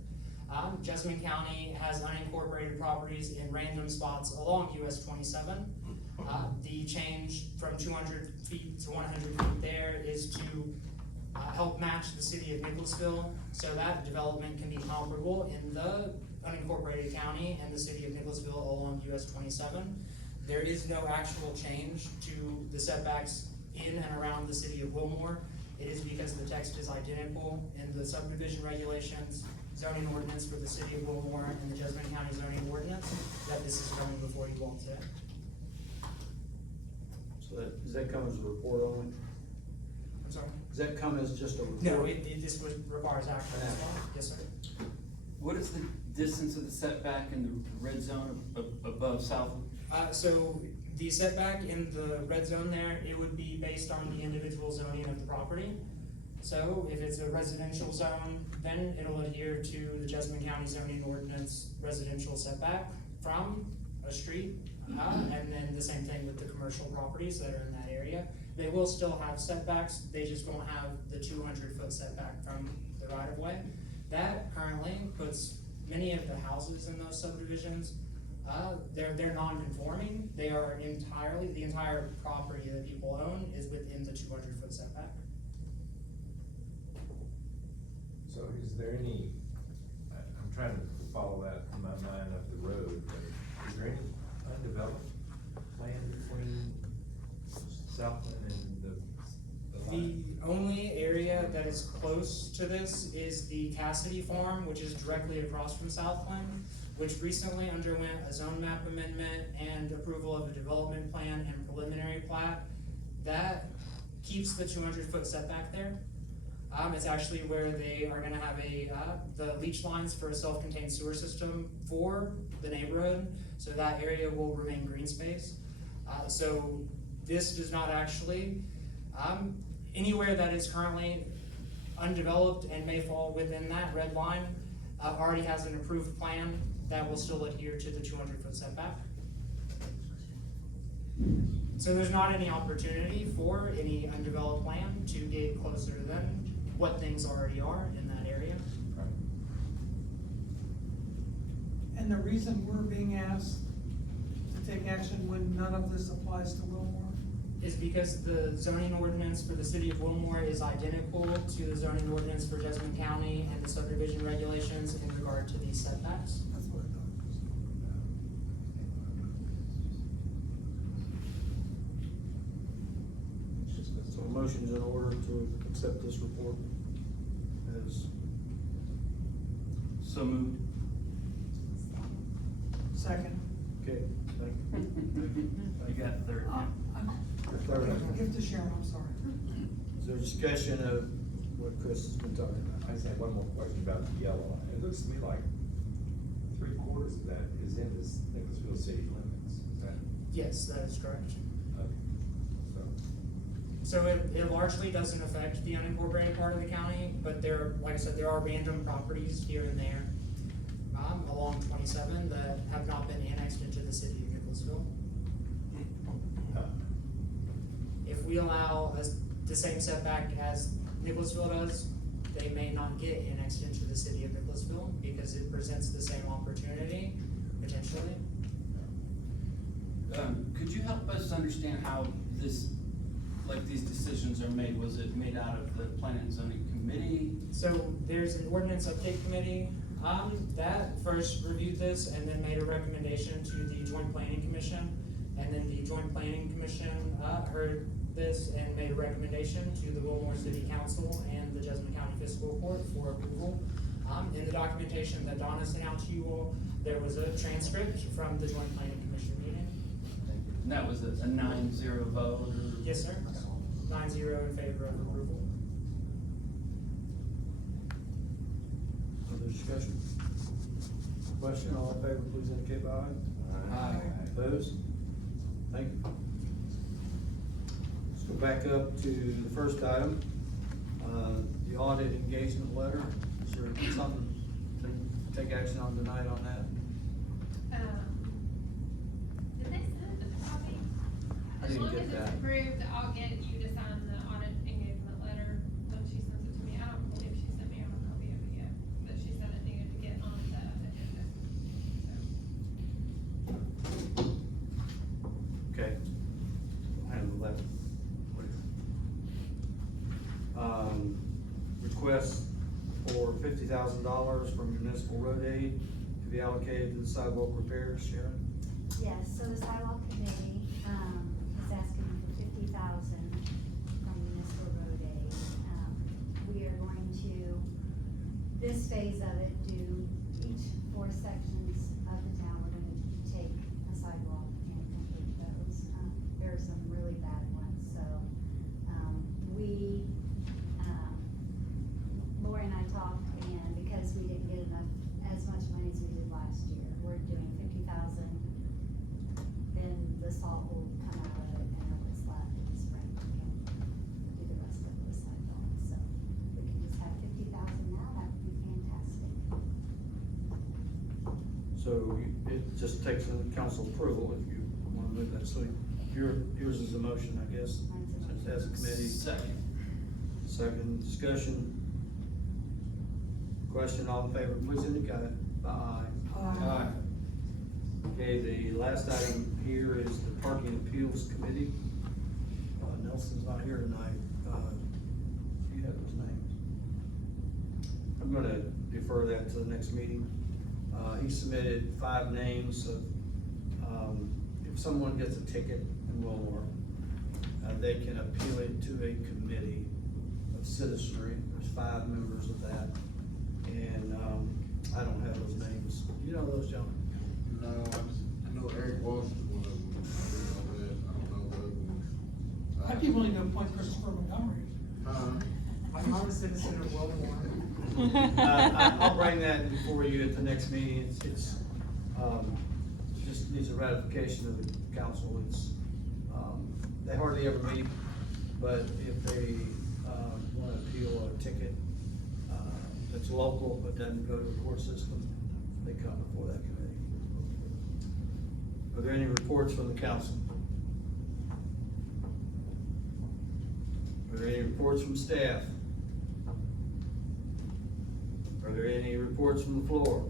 Jessamine County has unincorporated properties in random spots along US 27. The change from 200 feet to 100 feet there is to help match the city of Nicholasville, so that development can be comparable in the unincorporated county and the city of Nicholasville along US 27. There is no actual change to the setbacks in and around the city of Wilmore. It is because the text is identical in the subdivision regulations, zoning ordinance for the city of Wilmore, and the Jessamine County zoning ordinance that this is coming before you all today. So does that come as a report only? I'm sorry? Does that come as just a report? No, this requires action as well. Yes, sir. What is the distance of the setback in the red zone above Southland? So the setback in the red zone there, it would be based on the individual zoning of the property. So if it's a residential zone, then it'll adhere to the Jessamine County zoning ordinance residential setback from a street. And then the same thing with the commercial properties that are in that area. They will still have setbacks, they just won't have the 200-foot setback from the right of way. That currently puts many of the houses in those subdivisions, they're non-conforming. They are entirely, the entire property that people own is within the 200-foot setback. So is there any, I'm trying to follow that in my mind up the road, but is there any undeveloped land between Southland and the line? The only area that is close to this is the Cassidy Farm, which is directly across from Southland, which recently underwent a zone map amendment and approval of a development plan and preliminary plat. That keeps the 200-foot setback there. It's actually where they are gonna have the leach lines for a self-contained sewer system for the neighborhood, so that area will remain green space. So this does not actually, anywhere that is currently undeveloped and may fall within that red line, already has an approved plan that will still adhere to the 200-foot setback. So there's not any opportunity for any undeveloped land to get closer than what things already are in that area. And the reason we're being asked to take action when none of this applies to Wilmore? Is because the zoning ordinance for the city of Wilmore is identical to the zoning ordinance for Jessamine County and the subdivision regulations in regard to these setbacks. That's what I thought. So a motion's in order to accept this report as, So moved. Second. okay, thank you. You got third. Give to Sharon, I'm sorry. Is there discussion of what Chris has been talking I about? just have one more question about the yellow line. It looks to me like 3/4 of that is in this Nicholasville city limits. Is that? Yes, that is correct. Okay. So it largely doesn't affect the unincorporated part of the county, but there, like I said, there are random properties here and there, along 27 that have not been annexed into the city of Nicholasville. If we allow the same setback as Nicholasville does, they may not get annexed into the city of Nicholasville because it presents the same opportunity, potentially. Could you help us understand how this, like these decisions are made? Was it made out of the Planning and Zoning Committee? So there's an ordinance update committee, that first reviewed this and then made a recommendation to the Joint Planning Commission. And then the Joint Planning Commission, heard this and made a recommendation to the Wilmore City Council and the Jessamine County Fiscal Court for approval. In the documentation that Donna sent out to you all, there was a transcript from the Joint Planning Commission meeting. And that was a 9-0 vote, or? Yes, sir. 9-0 in favor of approval. Other discussion? Question, all in favor, please indicate by aye. Aye. Opposed? Thank you. Let's go back up to the first item, the audit engagement letter. Is there something to take action on tonight on that? Did they send a copy? I As didn't long get as it's that. approved, I'll get you to sign the audit engagement letter when she sends it to me. I don't believe she sent me a copy of it yet, but she said it needed to get on the agenda. Okay. Item 11. Request for $50,000 from municipal road aid to be allocated to the sidewalk repairs, Sharon? Yes, so the sidewalk committee, is asking for $50,000 from municipal road aid. We are going to, this phase of it, do each 4 sections of the town. We're gonna take a sidewalk and complete those. There are some really bad ones, so, Lori and I talked, and because we didn't get as much money as we did last year, we're doing 50,000. Then the salt will come out of it, and then what's left in the spring, we can do the rest of the sidewalks. So we can just have 50,000 now, that would be fantastic. So it just takes a council approval if you wanna move that, so yours is the motion, I guess, Mine's a since that's a committee. Second discussion. Question, all in favor, please indicate by aye. Aye. Okay, the last item here is the Parking Appeals Committee. Nelson's not here tonight. Do you have those names? I'm gonna defer that to the next meeting. He submitted 5 names of, if someone gets a ticket in Wilmore, they can appeal it to a committee of citizenry. There's 5 members of that. And, I don't have those names. You know those, John? No, I know Eric Walsh is one of them. I don't know the other ones. I keep wanting to appoint Christopher Montgomery. I'm not a citizen of Wilmore. I'll bring that before you at the next meeting. It's just needs a ratification of the council. It's, they hardly ever meet, but if they, wanna appeal a ticket, that's local but doesn't go to the court system, they come before that committee. Are there any reports from the council? Are there any reports from staff? Are there any reports from the floor?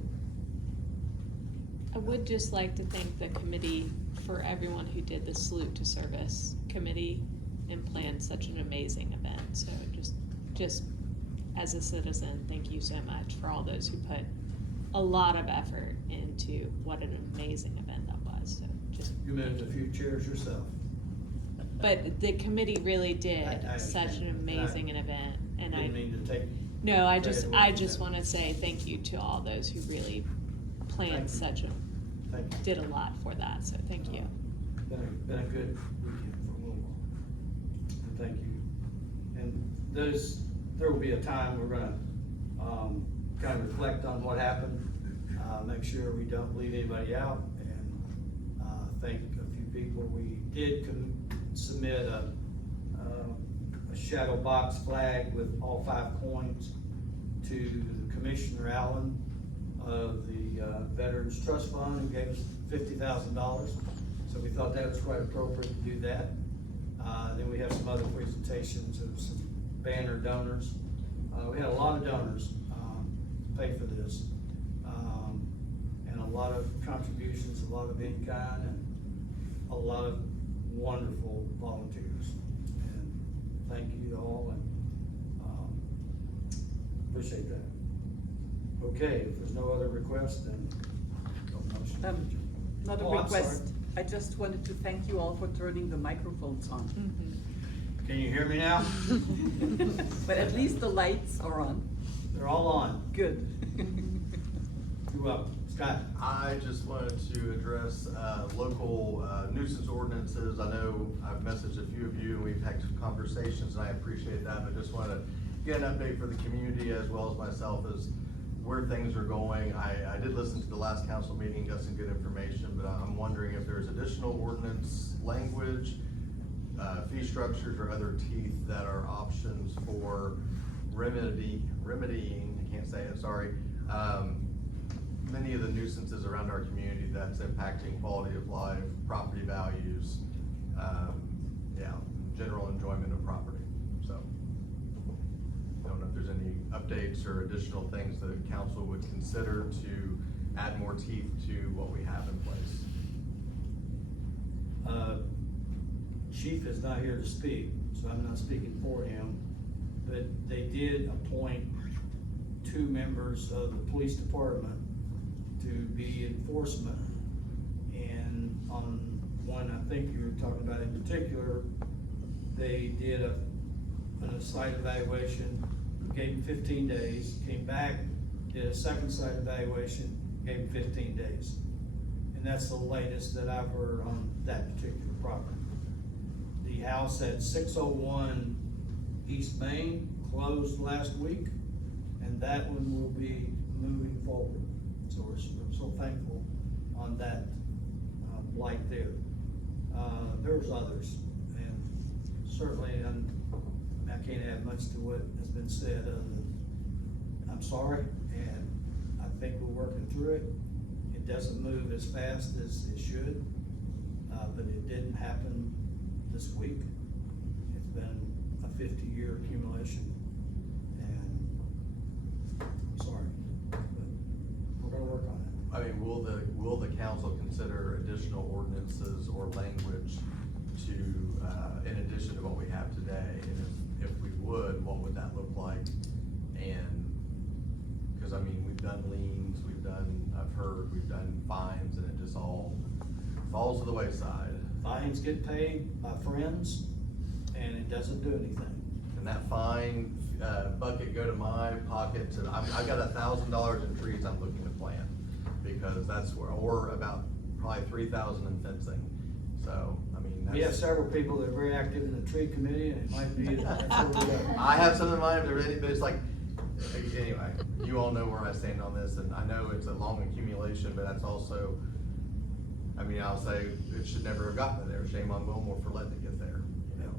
I would just like to thank the committee for everyone who did the Salute to Service committee and planned such an amazing event. So just as a citizen, thank you so much for all those who put a lot of effort into what an amazing event that was. So just. You moved a few chairs yourself. But the committee really did I such an amazing event, and Didn't mean to take. No, I credit just away from that. wanna say thank you to all those who really Thank planned you. such a, Thank you. did a lot for that, so thank you. Been a good weekend for Wilmore. And thank you. And there will be a time we're gonna, kind of reflect on what happened, make sure we don't leave anybody out, and, thank a few people. We did submit a shadow box flag with all 5 coins to Commissioner Allen of the Veterans Trust Fund, who gave us $50,000. So we thought that was quite appropriate to do that. Then we have some other presentations of some banner donors. We had a lot of donors pay for this. And a lot of contributions, a lot of in-kind, and a lot of wonderful volunteers. And thank you all, and appreciate that. Okay, if there's no other requests, then no motion. Not a Oh, I'm request. sorry. I just wanted to thank you all for turning the microphones on. Can you hear me now? But at least the lights are on. They're all on. Good. You're welcome. Scott? I just wanted to address, local, nuisance ordinances. I know I've messaged a few of you, and we've had some conversations, and I appreciate that, but just wanted to get an update for the community as well as myself as where things are going. I did listen to the last council meeting, got some good information, but I'm wondering if there's additional ordinance language, fee structures or other teeth that are options for remedying, I can't say it, sorry, many of the nuisances around our community that's impacting quality of life, property values, general enjoyment of property, so. I don't know if there's any updates or additional things that council would consider to add more teeth to what we have in place. Chief is not here to speak, so I'm not speaking for him, but they did appoint 2 members of the police department to be enforcement. And on one, I think you were talking about in particular, they did a site evaluation, gave him 15 days, came back, did a second site evaluation, gave him 15 days. And that's the latest that I've heard on that particular property. The house at 601 East Main closed last week, and that one will be moving forward. So we're so thankful on that light there. There's others, and certainly I can't add much to what has been said other than I'm sorry, and I think we're working through it. It doesn't move as fast as it should, but it didn't happen this week. It's been a 50-year accumulation, and I'm sorry, but we're gonna work on it. I mean, will the council consider additional ordinances or language to, in addition to what we have today? And if we would, what would that look like? And, cause I mean, we've done liens, I've heard, we've done fines, and it just all falls to the wayside. Fines get paid by friends, and it doesn't do anything. And that fine, bucket go to my pockets, and I've got $1,000 in trees I'm looking to plant, because that's where, or about probably 3,000 in fencing, so, I mean, that's. We have several people that are very active in the tree committee, and it might be that's where we go. I have some in mind, but it's like, anyway, you all know where I stand on this, and I know it's a long accumulation, but that's also, I mean, I'll say, it should never have gotten there. Shame on Wilmore for letting it get there, you know?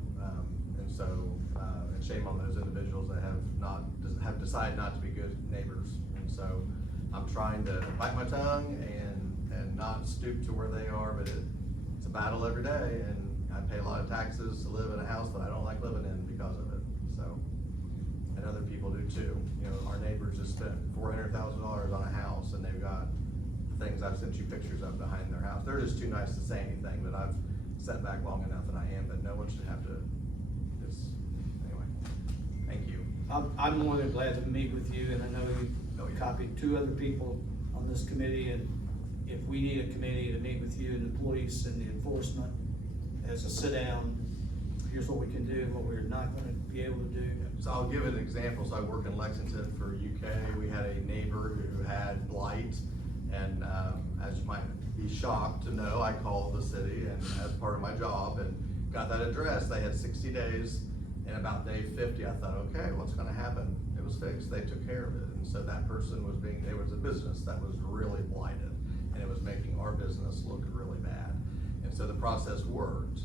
And so, and shame on those individuals that have decided not to be good neighbors. And so, I'm trying to bite my tongue and not stoop to where they are, but it's a battle every day, and I pay a lot of taxes to live in a house that I don't like living in because of it, so. And other people do too. You know, our neighbors just spent $400,000 on a house, and they've got things I've sent you pictures of behind their house. They're just too nice to say anything, but I've sat back long enough, and I am, but no one should have to, just, anyway, thank you. I'm more than glad to meet with you, and I know you copied 2 other people on this committee, and if we need a committee to meet with you and the police and the enforcement as a sit-down, here's what we can do and what we're not gonna be able to do. So I'll give an example. So I work in Lexington for UK. We had a neighbor who had blight, and as you might be shocked to know, I called the city and as part of my job and got that address. They had 60 days, and about day 50, I thought, okay, what's gonna happen? It was fixed. They took care of it. And so that person was it was a business that was really blighted, and it was making our business look really bad. And so the process worked.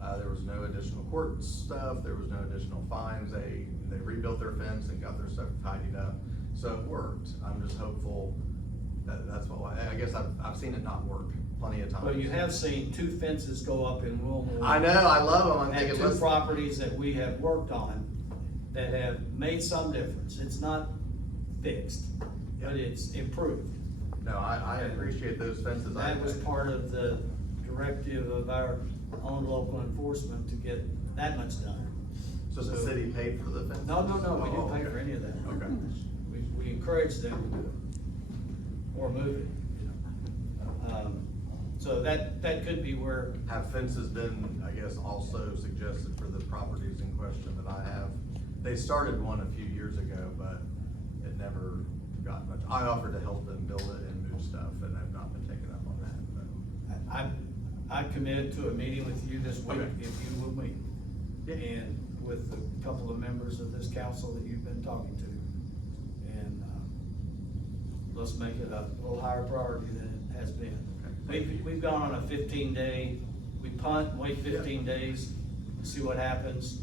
There was no additional court stuff, there was no additional fines, they rebuilt their fence and got their stuff tidied up, so it worked. I'm just hopeful that's what, I guess I've seen it not work plenty of times. Well, you have seen 2 fences go up in Wilmore. I know, I love them, I'm And thinking, 2 let's. properties that we have worked on that have made some difference. It's not fixed, but it's improved. No, I appreciate those fences. That was part of the directive of our own local enforcement to get that much done. So the city paid for the fence? No, we Oh, didn't pay for okay. any of that. Okay. We encouraged them to do it, or move it. So that could be where, Have fences been, I guess, also suggested for the properties in question that I have? They started one a few years ago, but it never got much. I offered to help them build it and move stuff, and I've not been taken up on that, I committed to a meeting with you this week, Okay. if you will meet. And with a couple of members of this council that you've been talking to. And, let's make it a little higher priority than it has been. We've gone on a 15-day, we punt, wait 15 days, see what happens.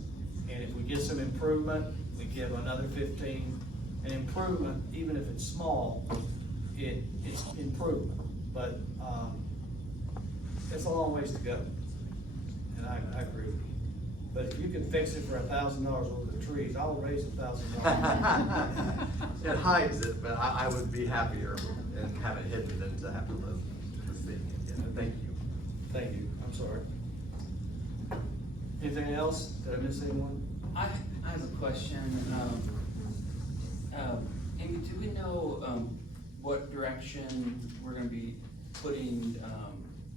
And if we get some improvement, we give another 15. An improvement, even if it's small, it's improvement. But, it's a long ways to go. And I agree with you. But if you can fix it for $1,000 worth of trees, I'll raise $1,000. It hides it, but I would be happier and have it hidden than to have to live with seeing it again. Thank you. Thank you, I'm sorry. Anything else? Did I miss anyone? I have a question. Amy, do we know, what direction we're gonna be putting,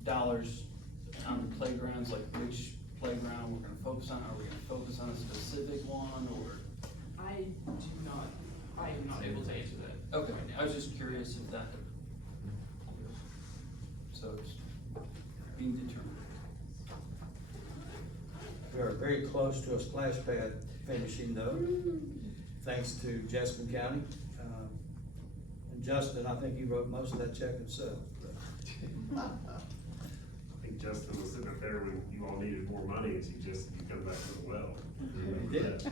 dollars on the playgrounds, like which playground we're gonna focus on? Are we gonna focus on a specific one, or? I am not able to answer that. Okay, I was just curious if that. So it's being determined. We are very close to a splash pad finishing though, thanks to Jessamine County. And Justin, I think he wrote most of that check himself. I think Justin was sitting up there when you all needed more money, and you come back to the well. He did.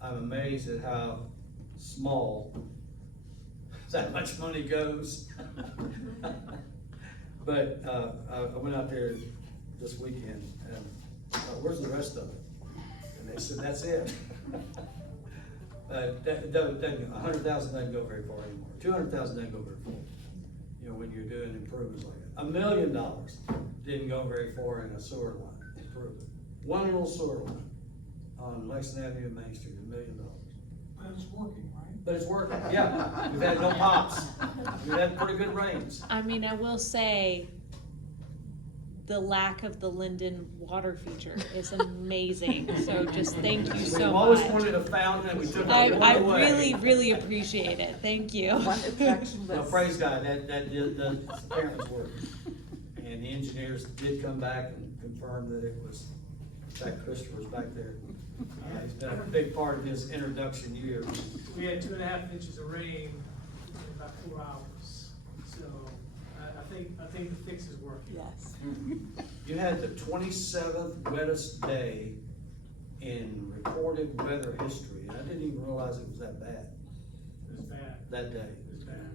I'm amazed at how small that much money goes. But, I went out there this weekend and, where's the rest of it? And they said, that's it. $100,000 doesn't go very far anymore. $200,000 doesn't go very far. You know, when you're doing improvements like that. $1 million didn't go very far in a sewer line improvement. One little sewer line on Lexington Avenue and Main Street, $1 million. But it's working, right? But it's working, yeah. We've had no pops. We've had pretty good rains. I mean, I will say, the lack of the Linden water feature is amazing, so just thank you so much. We've always wanted a fountain and we took I it away. really, really appreciate it, thank you. One attraction Well, less. praise God, that apparently worked. And the engineers did come back and confirm that it was, in fact, Christopher's back there. It's been a big part of his introduction year. We had 2.5 inches of rain in about 4 hours, so I think the fix is working. Yes. You had the 27th wettest day in recorded weather history, and I didn't even realize it was that bad, It was bad, that day. it was bad.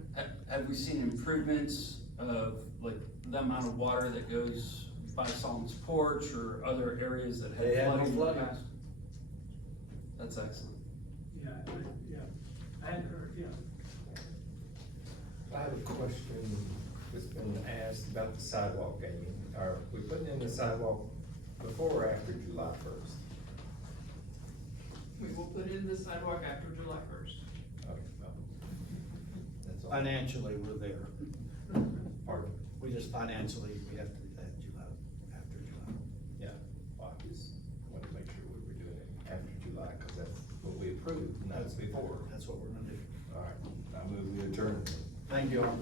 Have we seen improvements of, like, the amount of water that goes by Solomon's Porch or other areas that They had had no flooding in the flooding. past? That's excellent. Yeah, I hadn't heard, yeah. I have a question that's been asked about the sidewalk gaming. Are we putting in the sidewalk before or after July 1st? We will put in the sidewalk after July 1st. Okay, well, that's all. Financially, we're there. Pardon? We just financially, we have to do that July, after July. Yeah, well, I just wanted to make sure we were doing it after July, because that's what we approved, and that's before. That's what we're gonna do. All right, I move we adjourn. Thank you all.